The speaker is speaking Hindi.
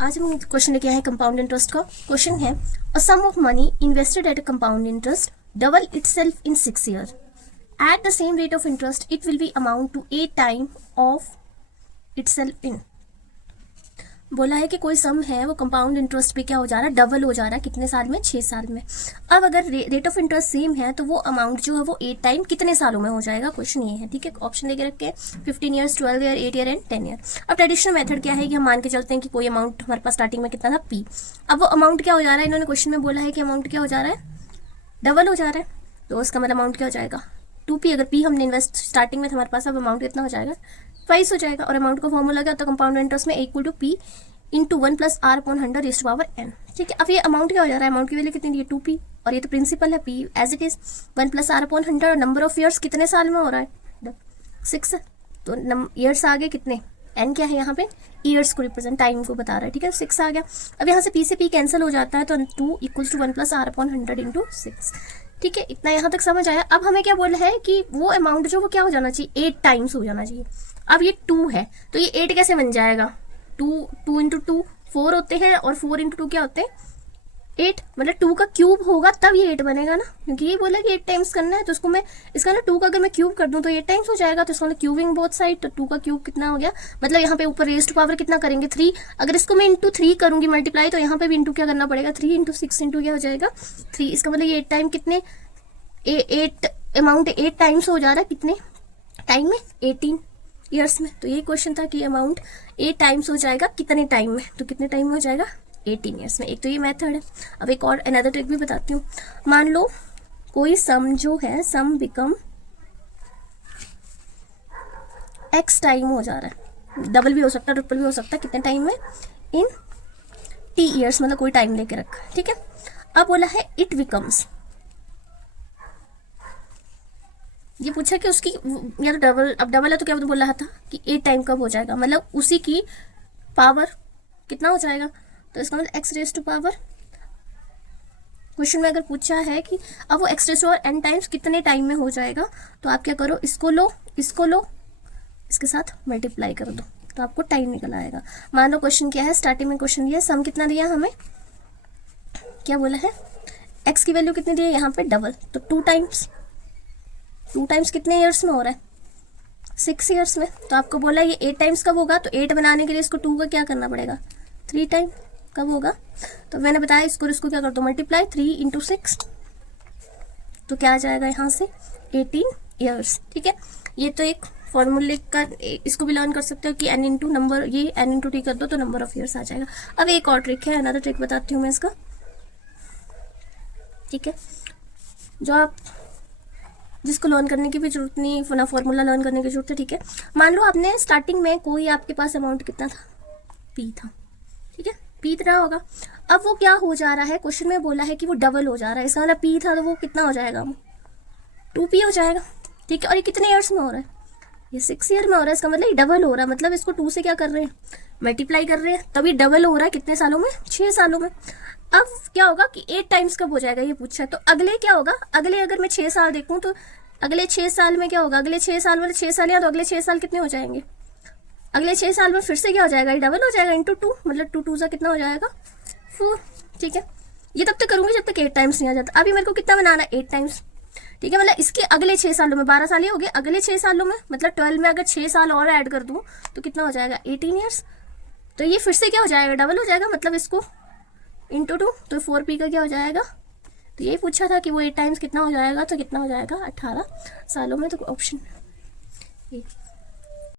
आज हम क्वेश्चन लेके आए हैं कंपाउंड इंटरेस्ट का। क्वेश्चन है a sum of money invested at a compound interest double itself in 6 years at the same rate of interest it will be amount to 8 time of itself in। बोला है कि कोई सम है वो कंपाउंड इंटरेस्ट पे क्या हो जा रहा है, डबल हो जा रहा है। कितने साल में? 6 साल में। अब अगर रेट ऑफ इंटरेस्ट सेम है तो वो अमाउंट जो है वो 8 टाइम कितने सालों में हो जाएगा, क्वेश्चन ये है। ठीक है, ऑप्शन लेके रखे 15 years, 12 year, 8 year and 10 year. अब ट्रेडिशनल मेथड क्या है कि हम मान के चलते हैं कि कोई अमाउंट हमारे पास स्टार्टिंग में कितना था, पी। अब वो अमाउंट क्या हो जा रहा है, इन्होंने क्वेश्चन में बोला है कि अमाउंट क्या हो जा रहा है, डबल हो जा रहा है। तो उसका मतलब अमाउंट क्या हो जाएगा, 2p। अगर p हमने इन्वेस्ट स्टार्टिंग में हमारे पास, अब अमाउंट कितना हो जाएगा, 22 हो जाएगा। और अमाउंट का फॉर्मूला क्या होता है कंपाउंड इंटरेस्ट में, equal to p into 1 + r/100 raised to power n। ठीक है, अब ये अमाउंट क्या हो जा रहा है, अमाउंट की वैल्यू कितनी दी है, 2p, और ये तो प्रिंसिपल है p as it is 1 + r/100। और नंबर ऑफ ईयर्स कितने साल में हो रहा है, 6। तो ईयर्स आ गए कितने, n क्या है यहाँ पे, ईयर्स को रिप्रेजेंट, टाइम को बता रहा है। ठीक है, 6 आ गया। अब यहाँ से p से p कैंसिल हो जाता है तो 2 = 1 + r/100 इंटू 6। ठीक है, इतना यहाँ तक समझ आया। अब हमें क्या बोला है कि वो अमाउंट जो वो क्या हो जाना चाहिए, 8 टाइम्स हो जाना चाहिए। अब ये 2 है तो ये 8 कैसे बन जाएगा, 2 इंटू 2 4 होते हैं, और 4 इंटू 2 क्या होते हैं, 8। मतलब 2 का क्यूब होगा तब ये 8 बनेगा ना, क्योंकि ये बोला कि 8 टाइम्स करना है। तो उसको मैं इसका ना 2 का अगर मैं क्यूब कर दूं तो 8 टाइम्स हो जाएगा। तो इसका मतलब क्यूबिंग बोथ साइड, तो 2 का क्यूब कितना हो गया, मतलब यहाँ पे ऊपर रेज़ टू पावर कितना करेंगे, 3। अगर इसको मैं इंटू 3 करूंगी मल्टीप्लाई, तो यहाँ पे भी इंटू क्या करना पड़ेगा, 3 इंटू 6 इंटू क्या हो जाएगा, 3। इसका मतलब ये 8 टाइम कितने, 8 अमाउंट 8 टाइम्स हो जा रहा है कितने टाइम में, 18 ईयर्स में। तो ये क्वेश्चन था कि अमाउंट 8 टाइम्स हो जाएगा कितने टाइम में, तो कितने टाइम में हो जाएगा, 18 ईयर्स में। एक तो ये मेथड है। अब एक और अनदर ट्रिक भी बताती हूँ। मान लो कोई सम जो है, सम बिकम x टाइम हो जा रहा है, डबल भी हो सकता है, ट्रिपल भी हो सकता है, कितने टाइम में, इन t ईयर्स, मतलब कोई टाइम लेके रखा है। ठीक है, अब बोला है इट बिकम्स, ये पूछा कि उसकी या तो डबल, अब डबल है तो क्या बोल रहा था कि 8 टाइम कब हो जाएगा, मतलब उसी की पावर कितना हो जाएगा। तो इसका मतलब x raise to power, question में अगर पूछा है कि अब वो x raise to power n times कितने टाइम में हो जाएगा, तो आप क्या करो, इसको लो, इसको लो, इसके साथ मल्टीप्लाई कर दो, तो आपको टाइम निकल आएगा। मान लो क्वेश्चन क्या है, स्टार्टिंग में क्वेश्चन दिया, सम कितना दिया हमें, क्या बोला है, x की वैल्यू कितनी दी है यहाँ पे, डबल, तो 2 टाइम्स कितने ईयर्स में हो रहा है, 6 ईयर्स में। तो आपको बोला ये 8 टाइम्स कब होगा, तो 8 बनाने के लिए इसको 2 का क्या करना पड़ेगा, 3 टाइम कब होगा। तो मैंने बताया इसको क्या कर दो मल्टीप्लाई, 3 इंटू 6, तो क्या आ जाएगा यहाँ से 18 ईयर्स। ठीक है, ये तो एक फॉर्मूले का, इसको भी लर्न कर सकते हो कि n इंटू नंबर, ये n इंटू t कर दो तो नंबर ऑफ ईयर्स आ जाएगा। अब एक और ट्रिक है, अनदर ट्रिक बताती हूँ मैं इसका। ठीक है, जो आप जिसको लर्न करने की भी जरूरत नहीं, ना फॉर्मूला लर्न करने की जरूरत है। ठीक है, मान लो आपने स्टार्टिंग में कोई आपके पास अमाउंट कितना था, p था। ठीक है, p रहा होगा। अब वो क्या हो जा रहा है, क्वेश्चन में बोला है कि वो डबल हो जा रहा है। इसका मतलब p था तो वो कितना हो जाएगा, 2p हो जाएगा। ठीक है, और ये कितने ईयर्स में हो रहा है, ये 6 ईयर में हो रहा है। इसका मतलब डबल हो रहा है, मतलब इसको 2 से क्या कर रहे हैं, मल्टीप्लाई कर रहे हैं, तभी डबल हो रहा है। कितने सालों में, 6 सालों में। अब क्या होगा कि 8 टाइम्स कब हो जाएगा, ये पूछा है। तो अगले क्या होगा, अगले अगर मैं 6 साल देखूं तो अगले 6 साल में क्या होगा, अगले 6 साल मतलब 6 साल या तो अगले 6 साल कितने हो जाएंगे, अगले 6 साल में फिर से क्या हो जाएगा, ये डबल हो जाएगा इंटू 2, मतलब 2 × 2 कितना हो जाएगा, 4। ठीक है, ये तब तक करूंगी जब तक 8 टाइम्स नहीं आ जाता। अभी मेरे को कितना बनाना है, 8 टाइम्स। ठीक है, मतलब इसके अगले 6 सालों में, 12 साल ही हो गए, अगले 6 सालों में मतलब 12 में अगर 6 साल और ऐड कर दूं तो कितना हो जाएगा, 18 ईयर्स। तो ये फिर से क्या हो जाएगा, डबल हो जाएगा, मतलब इसको इंटू 2, तो 4p का क्या हो जाएगा। तो यही पूछा था कि वो 8 टाइम्स कितना हो जाएगा, तो कितना हो जाएगा 18 सालों में। तो ऑप्शन